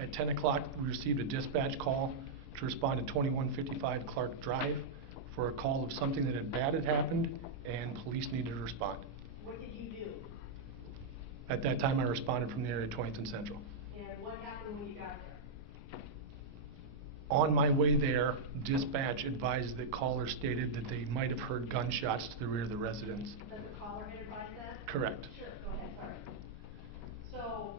At 10 o'clock, we received a dispatch call to respond to 2155 Clark Drive for a call of something that bad had happened and police needed to respond. What did you do? At that time, I responded from the area of 20th and Central. And what happened when you got there? On my way there, dispatch advised that caller stated that they might have heard gunshots to the rear of the residence. Does the caller had advised that? Correct. Sure, go ahead, sorry. So,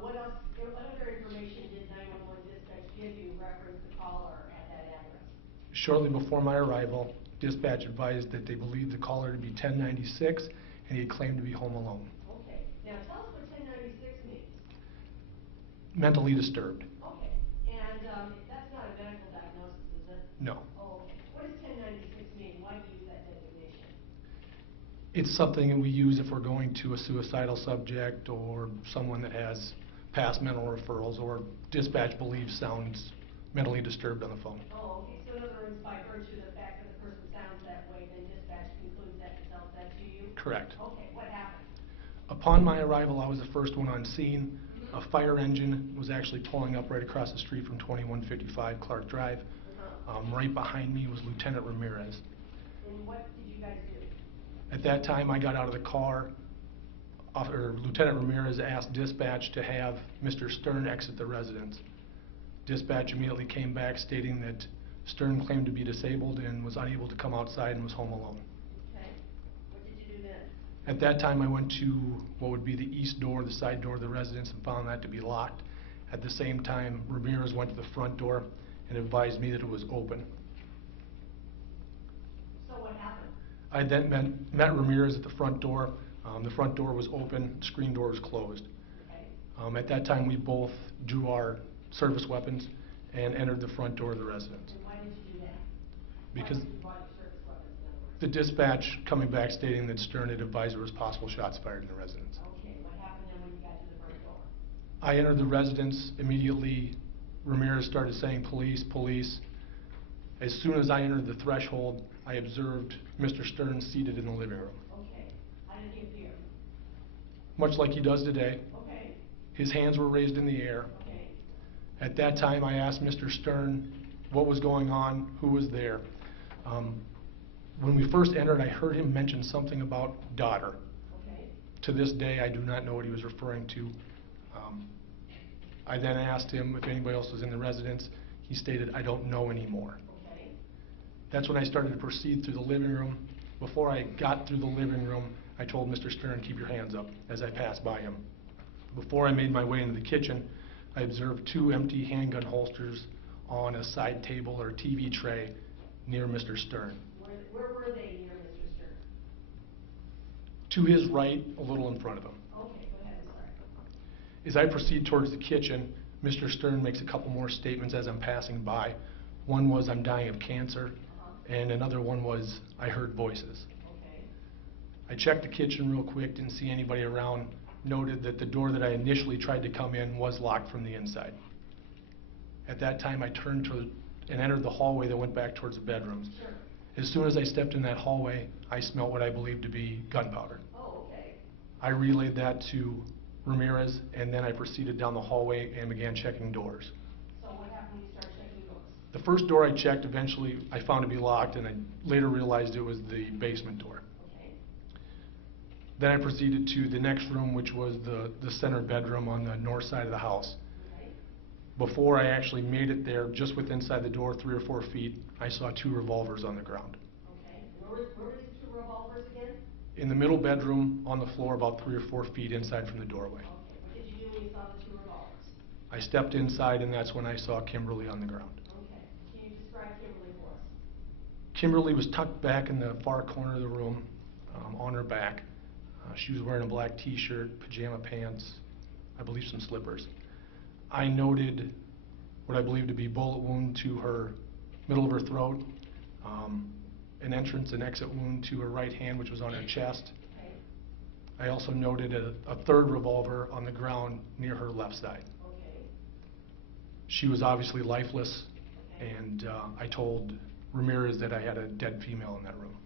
what other information did 911 dispatch give you reference the caller at that address? Shortly before my arrival, dispatch advised that they believed the caller to be 1096 and he had claimed to be home alone. Okay, now tell us what 1096 means. Mentally disturbed. Okay, and that's not a medical diagnosis, is it? No. Oh, okay. What does 1096 mean? Why do you use that designation? It's something that we use if we're going to a suicidal subject or someone that has past mental referrals or dispatch believes sounds mentally disturbed on the phone. Oh, okay. So in other words, by virtue of the fact that the person sounds that way, then dispatch concludes that and tells that to you? Correct. Okay, what happened? Upon my arrival, I was the first one on scene. A fire engine was actually pulling up right across the street from 2155 Clark Drive. Right behind me was Lieutenant Ramirez. And what did you guys do? At that time, I got out of the car. Lieutenant Ramirez asked dispatch to have Mr. Stern exit the residence. Dispatch immediately came back stating that Stern claimed to be disabled and was unable to come outside and was home alone. Okay. What did you do then? At that time, I went to what would be the east door, the side door of the residence, and found that to be locked. At the same time, Ramirez went to the front door and advised me that it was open. So what happened? I then met Ramirez at the front door. The front door was open, screen door was closed. Okay. At that time, we both drew our service weapons and entered the front door of the residence. And why did you do that? Because why did you draw your service weapons in other words? the dispatch coming back stating that Stern had advised there was possible shots fired in the residence. Okay, what happened then when you got to the front door? I entered the residence. Immediately, Ramirez started saying, "Police, police." As soon as I entered the threshold, I observed Mr. Stern seated in the living room. Okay. How did he appear? Much like he does today. Okay. His hands were raised in the air. Okay. At that time, I asked Mr. Stern what was going on, who was there. When we first entered, I heard him mention something about daughter. Okay. To this day, I do not know what he was referring to. I then asked him if anybody else was in the residence. He stated, "I don't know anymore." Okay. That's when I started to proceed through the living room. Before I got through the living room, I told Mr. Stern, "Keep your hands up," as I passed by him. Before I made my way into the kitchen, I observed two empty handgun holsters on a side table or TV tray near Mr. Stern. Where were they near Mr. Stern? To his right, a little in front of him. Okay, go ahead, I'm sorry. As I proceed towards the kitchen, Mr. Stern makes a couple more statements as I'm passing by. One was, "I'm dying of cancer," and another one was, "I heard voices." Okay. I checked the kitchen real quick, didn't see anybody around, noted that the door that I initially tried to come in was locked from the inside. At that time, I turned to and entered the hallway that went back towards the bedrooms. Sure. As soon as I stepped in that hallway, I smelled what I believed to be gunpowder. Oh, okay. I relayed that to Ramirez, and then I proceeded down the hallway and began checking doors. So what happened when you started checking doors? The first door I checked, eventually I found to be locked, and I later realized it was the basement door. Okay. Then I proceeded to the next room, which was the center bedroom on the north side of the house. Okay. Before I actually made it there, just within inside the door, 3 or 4 feet, I saw 2 revolvers on the ground. Okay. Where were these 2 revolvers again? In the middle bedroom, on the floor, about 3 or 4 feet inside from the doorway. Okay. What did you do when you saw the 2 revolvers? I stepped inside, and that's when I saw Kimberly on the ground. Okay. Can you describe Kimberly for us? Kimberly was tucked back in the far corner of the room, on her back. She was wearing a black t-shirt, pajama pants, I believe some slippers. I noted what I believe to be bullet wound to her middle of her throat, an entrance and exit wound to her right hand, which was on her chest. Okay. I also noted a third revolver on the ground near her left side. Okay. She was obviously lifeless, Okay. and I told Ramirez that I had a dead female in that room.